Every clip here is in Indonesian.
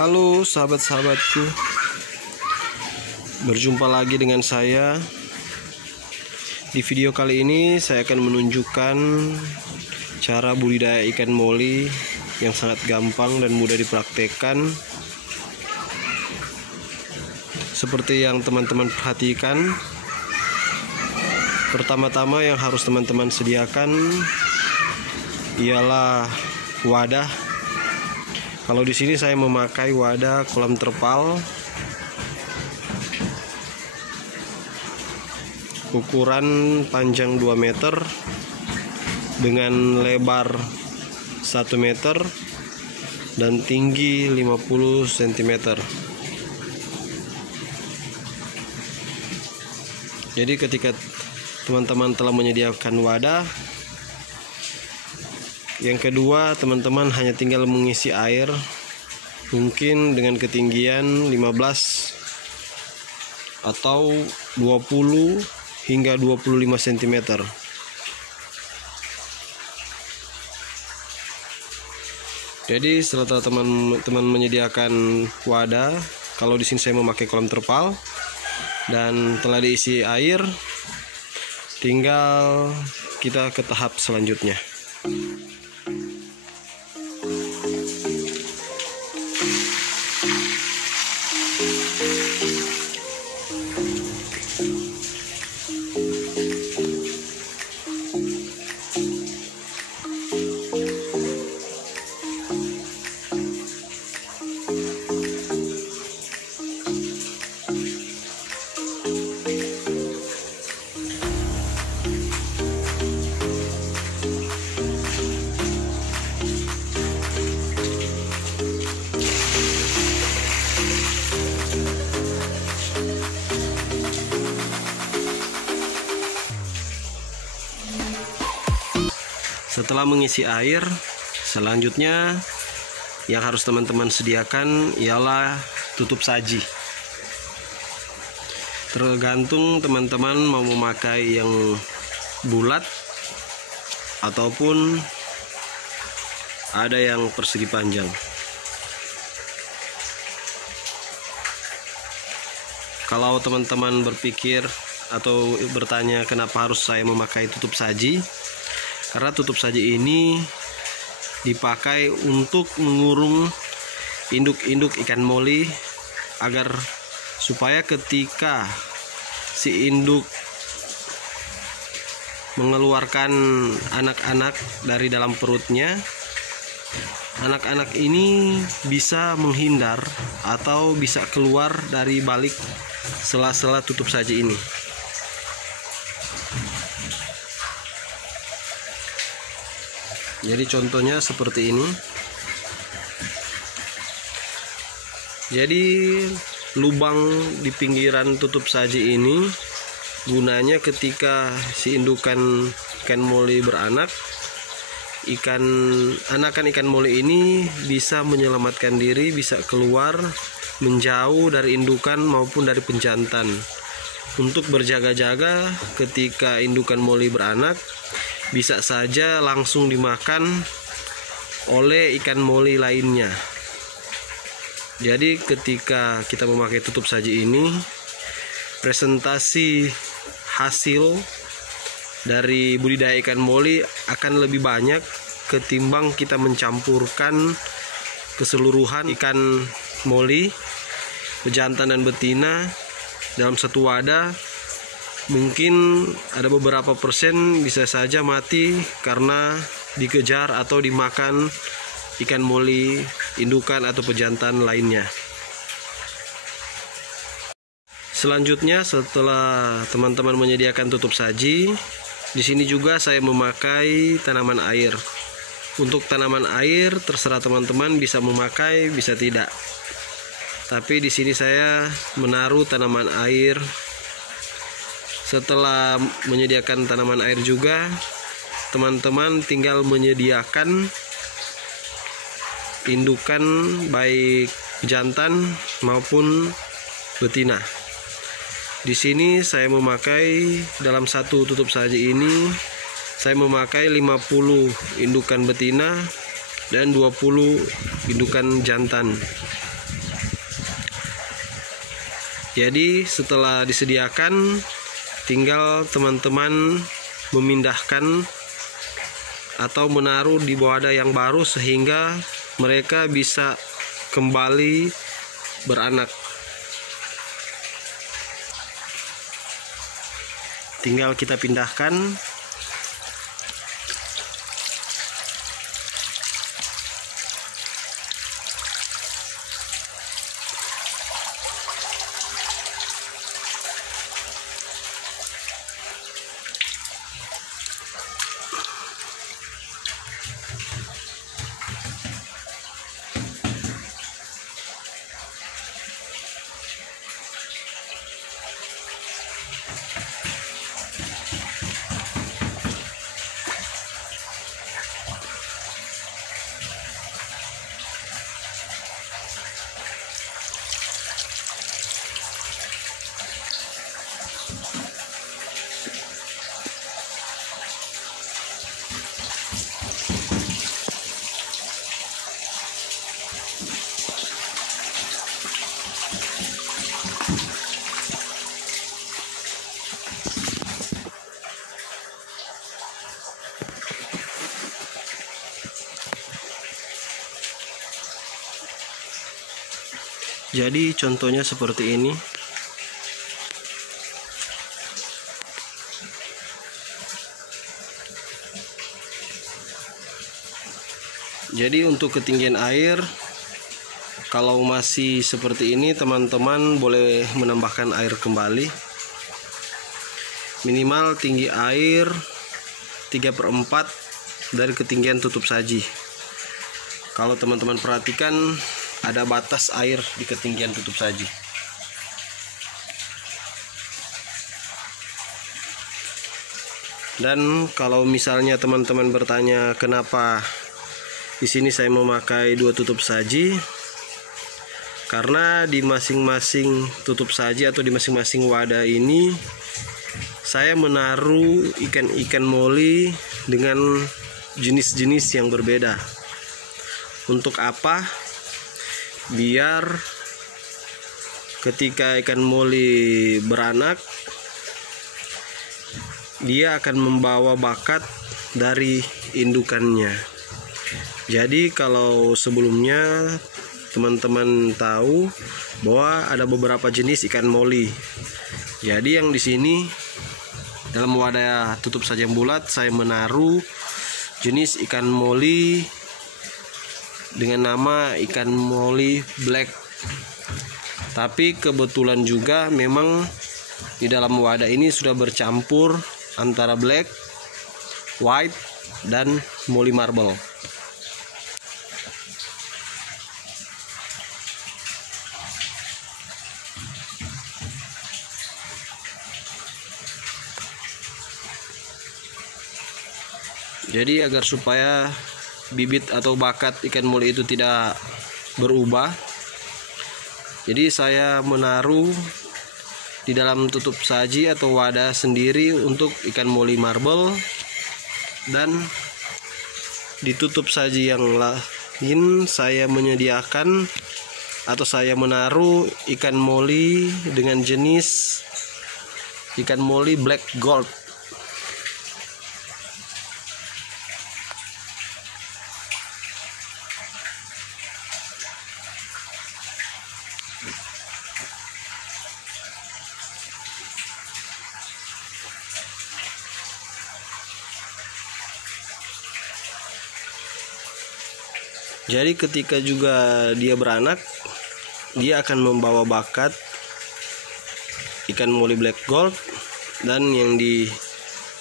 Halo sahabat-sahabatku, berjumpa lagi dengan saya. Di video kali ini saya akan menunjukkan cara budidaya ikan moli yang sangat gampang dan mudah dipraktekkan. Seperti yang teman-teman perhatikan, pertama-tama yang harus teman-teman sediakan ialah wadah. Kalau di sini saya memakai wadah kolam terpal ukuran panjang 2 meter dengan lebar 1 meter dan tinggi 50 cm. Jadi ketika teman-teman telah menyediakan wadah, yang kedua, teman-teman hanya tinggal mengisi air mungkin dengan ketinggian 15 atau 20 hingga 25 cm. Jadi setelah teman-teman menyediakan wadah, kalau di sini saya memakai kolam terpal dan telah diisi air, tinggal kita ke tahap selanjutnya. Setelah mengisi air, selanjutnya yang harus teman-teman sediakan ialah tutup saji. Tergantung teman-teman mau memakai yang bulat ataupun ada yang persegi panjang. Kalau teman-teman berpikir atau bertanya kenapa harus saya memakai tutup saji, karena tutup saji ini dipakai untuk mengurung induk-induk ikan moli agar supaya ketika si induk mengeluarkan anak-anak dari dalam perutnya, anak-anak ini bisa menghindar atau bisa keluar dari balik sela-sela tutup saji ini. Jadi contohnya seperti ini. Jadi lubang di pinggiran tutup saji ini gunanya ketika si indukan ikan moli beranak, anakan ikan moli ini bisa menyelamatkan diri, bisa keluar menjauh dari indukan maupun dari penjantan. Untuk berjaga-jaga ketika indukan moli beranak, bisa saja langsung dimakan oleh ikan moli lainnya. Jadi ketika kita memakai tutup saji ini, presentasi hasil dari budidaya ikan moli akan lebih banyak ketimbang kita mencampurkan keseluruhan ikan moli, bejantan dan betina dalam satu wadah. Mungkin ada beberapa persen bisa saja mati karena dikejar atau dimakan ikan moli indukan atau pejantan lainnya. Selanjutnya, setelah teman-teman menyediakan tutup saji, di sini juga saya memakai tanaman air. Untuk tanaman air terserah teman-teman, bisa memakai, bisa tidak. Tapi di sini saya menaruh tanaman air. Setelah menyediakan tanaman air juga, teman-teman tinggal menyediakan indukan baik jantan maupun betina. Di sini saya memakai dalam satu tutup saji ini, saya memakai 50 indukan betina dan 20 indukan jantan. Jadi setelah disediakan, tinggal teman-teman memindahkan atau menaruh di wadah yang baru sehingga mereka bisa kembali beranak. Tinggal kita pindahkan. Jadi contohnya seperti ini. Jadi untuk ketinggian air, kalau masih seperti ini, teman-teman boleh menambahkan air kembali. Minimal tinggi air 3/4 dari ketinggian tutup saji. Kalau teman-teman perhatikan, ada batas air di ketinggian tutup saji. Dan kalau misalnya teman-teman bertanya kenapa di sini saya memakai 2 tutup saji, karena di masing-masing tutup saji atau di masing-masing wadah ini saya menaruh ikan-ikan moli dengan jenis-jenis yang berbeda. Untuk apa? Biar ketika ikan moli beranak, dia akan membawa bakat dari indukannya. Jadi kalau sebelumnya teman-teman tahu bahwa ada beberapa jenis ikan moli. Jadi yang di sini dalam wadah tutup saji yang bulat, saya menaruh jenis ikan moli dengan nama ikan moli black. Tapi kebetulan juga memang di dalam wadah ini sudah bercampur antara black, white, dan moli marble. Jadi agar supaya bibit atau bakat ikan moli itu tidak berubah, jadi saya menaruh di dalam tutup saji atau wadah sendiri untuk ikan moli marble, dan di tutup saji yang lain saya menyediakan atau saya menaruh ikan moli dengan jenis ikan moli black gold. Jadi ketika juga dia beranak, dia akan membawa bakat ikan moli black gold, dan yang di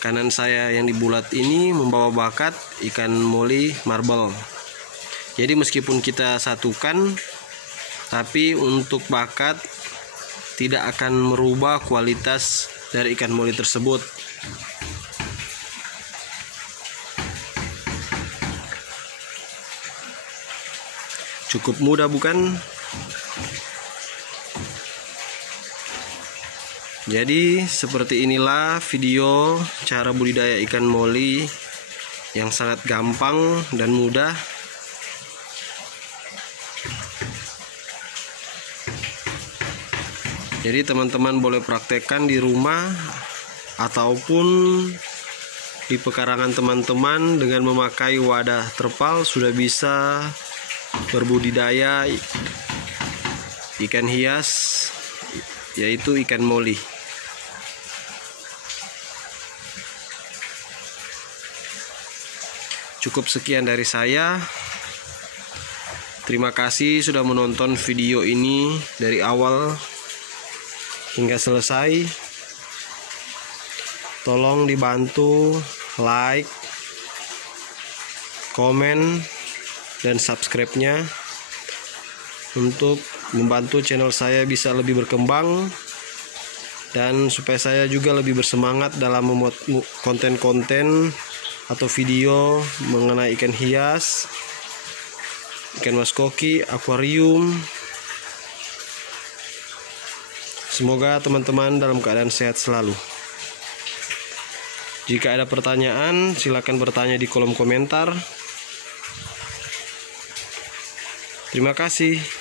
kanan saya yang di bulat ini membawa bakat ikan moli marble. Jadi meskipun kita satukan, tapi untuk bakat tidak akan merubah kualitas dari ikan moli tersebut. Cukup mudah bukan? Jadi seperti inilah video cara budidaya ikan moli yang sangat gampang dan mudah. Jadi teman-teman boleh praktekkan di rumah ataupun di pekarangan teman-teman dengan memakai wadah terpal sudah bisa berbudidaya ikan hias, yaitu ikan moli. Cukup sekian dari saya. Terima kasih sudah menonton video ini dari awal hingga selesai. Tolong dibantu like, komen, dan subscribe-nya untuk membantu channel saya bisa lebih berkembang dan supaya saya juga lebih bersemangat dalam membuat konten-konten atau video mengenai ikan hias, ikan maskoki, akuarium. Semoga teman-teman dalam keadaan sehat selalu. Jika ada pertanyaan, silakan bertanya di kolom komentar. Terima kasih.